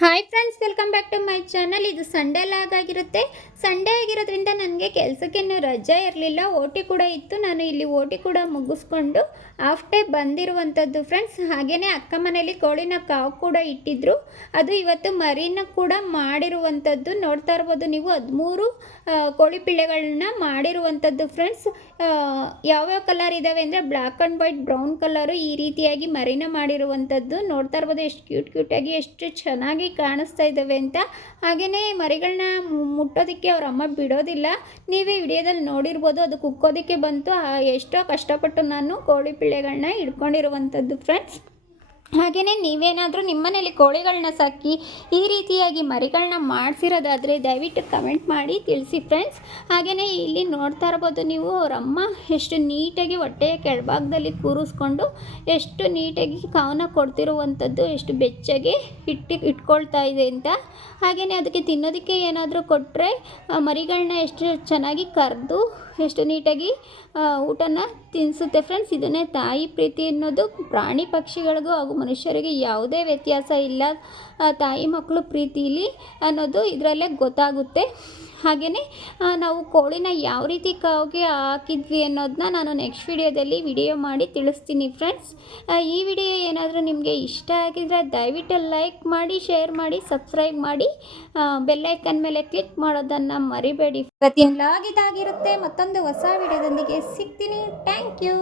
Hi friends, welcome back to my channel. ಇದು Sunday vlog ಆಗಿರುತ್ತೆ. Sunday ಆಗಿರೋದ್ರಿಂದ ನನಗೆ ಕೆಲಸಕ್ಕೇನು ರಜೆ ಇರಲಿಲ್ಲ, ಓಟಿ ಕೂಡ ಇತ್ತು. ನಾನು ಇಲ್ಲಿ ಓಟಿ ಕೂಡ ಮುಗಿಸ್ಕೊಂಡು ಹಾಫ್ ಡೇ ಬಂದಿರುವಂಥದ್ದು ಫ್ರೆಂಡ್ಸ್. ಹಾಗೆಯೇ ಅಕ್ಕ ಮನೇಲಿ ಕೋಳಿನ ಕಾವು ಕೂಡ ಇಟ್ಟಿದ್ರು. ಅದು ಇವತ್ತು ಮರಿನ ಕೂಡ ಮಾಡಿರುವಂಥದ್ದು. ನೋಡ್ತಾ ಇರ್ಬೋದು ನೀವು, 13 ಕೋಳಿ ಪಿಳ್ಳೆಗಳನ್ನ ಮಾಡಿರುವಂಥದ್ದು ಫ್ರೆಂಡ್ಸ್. ಯಾವ್ಯಾವ ಕಲರ್ ಇದ್ದಾವೆ ಅಂದರೆ black and white, brown colour, ಈ ರೀತಿಯಾಗಿ ಮರಿನ ಮಾಡಿರುವಂಥದ್ದು. ನೋಡ್ತಾ ಇರ್ಬೋದು ಎಷ್ಟು ಕ್ಯೂಟಾಗಿ, ಎಷ್ಟು ಚೆನ್ನಾಗಿ ಕಾಣಿಸ್ತಾ ಇದ್ದಾವೆ ಅಂತ. ಹಾಗೆಯೇ ಮರಿಗಳನ್ನ ಮುಟ್ಟೋದಕ್ಕೆ ಅವ್ರ ಅಮ್ಮ ಬಿಡೋದಿಲ್ಲ. ನೀವೇ ವಿಡಿಯೋದಲ್ಲಿ ನೋಡಿರ್ಬೋದು, ಅದು ಕುಕ್ಕೋದಕ್ಕೆ ಬಂತು. ಎಷ್ಟೋ ಕಷ್ಟಪಟ್ಟು ನಾನು ಕೋಳಿ ಪಿಳ್ಳೆಗಳನ್ನ ಇಟ್ಕೊಂಡಿರುವಂಥದ್ದು ಫ್ರೆಂಡ್ಸ್. ಹಾಗೆಯೇ ನೀವೇನಾದರೂ ನಿಮ್ಮನೇಲಿ ಕೋಳಿಗಳನ್ನ ಸಾಕಿ ಈ ರೀತಿಯಾಗಿ ಮರಿಗಳನ್ನ ಮಾಡಿಸಿರೋದಾದರೆ ದಯವಿಟ್ಟು ಕಮೆಂಟ್ ಮಾಡಿ ತಿಳಿಸಿ ಫ್ರೆಂಡ್ಸ್. ಹಾಗೆಯೇ ಇಲ್ಲಿ ನೋಡ್ತಾ ಇರ್ಬೋದು ನೀವು, ಅವರಮ್ಮ ಎಷ್ಟು ನೀಟಾಗಿ ಹೊಟ್ಟೆಯ ಕೆಳಭಾಗದಲ್ಲಿ ಕೂರಿಸ್ಕೊಂಡು ಎಷ್ಟು ನೀಟಾಗಿ ಕಾವನ್ನ ಕೊಡ್ತಿರುವಂಥದ್ದು, ಎಷ್ಟು ಬೆಚ್ಚಗೆ ಇಟ್ಕೊಳ್ತಾ ಇದೆ ಅಂತ. ಹಾಗೆಯೇ ಅದಕ್ಕೆ ತಿನ್ನೋದಕ್ಕೆ ಏನಾದರೂ ಕೊಟ್ಟರೆ ಮರಿಗಳನ್ನ ಎಷ್ಟು ಚೆನ್ನಾಗಿ ಕರೆದು ಎಷ್ಟು ನೀಟಾಗಿ ಊಟನ ತಿನ್ನಿಸುತ್ತೆ ಫ್ರೆಂಡ್ಸ್. ಇದನ್ನೇ ತಾಯಿ ಪ್ರೀತಿ ಅನ್ನೋದು. ಪ್ರಾಣಿ ಪಕ್ಷಿಗಳಿಗೂ ಹಾಗೂ ಮನುಷ್ಯರಿಗೆ ಯಾವುದೇ ವ್ಯತ್ಯಾಸ ಇಲ್ಲ. ತಾಯಿ ಮಕ್ಕಳು ಪ್ರೀತಿಲಿ ಅನ್ನೋದು ಇದರಲ್ಲೇ ಗೊತ್ತಾಗುತ್ತೆ. ಹಾಗೆಯೇ ನಾವು ಕೋಳಿನ ಯಾವ ರೀತಿ ಕಾವಿಗೆ ಹಾಕಿದ್ವಿ ಅನ್ನೋದನ್ನ ನಾನು ನೆಕ್ಸ್ಟ್ ವಿಡಿಯೋ ಮಾಡಿ ತಿಳಿಸ್ತೀನಿ ಫ್ರೆಂಡ್ಸ್. ಈ ವಿಡಿಯೋ ಏನಾದರೂ ನಿಮಗೆ ಇಷ್ಟ ಆಗಿದ್ರೆ ದಯವಿಟ್ಟು ಲೈಕ್ ಮಾಡಿ, ಶೇರ್ ಮಾಡಿ, ಸಬ್ಸ್ಕ್ರೈಬ್ ಮಾಡಿ, ಬೆಲ್ಲೈಕನ್ ಮೇಲೆ ಕ್ಲಿಕ್ ಮಾಡೋದನ್ನು ಮರಿಬೇಡಿ. ಪ್ರತಿಯೊಂದು ಲಾಗ್ ಇದಾಗಿರುತ್ತೆ. ಮತ್ತೊಂದು ಹೊಸ ವಿಡಿಯೋದೊಂದಿಗೆ ಸಿಗ್ತೀನಿ. Thank you.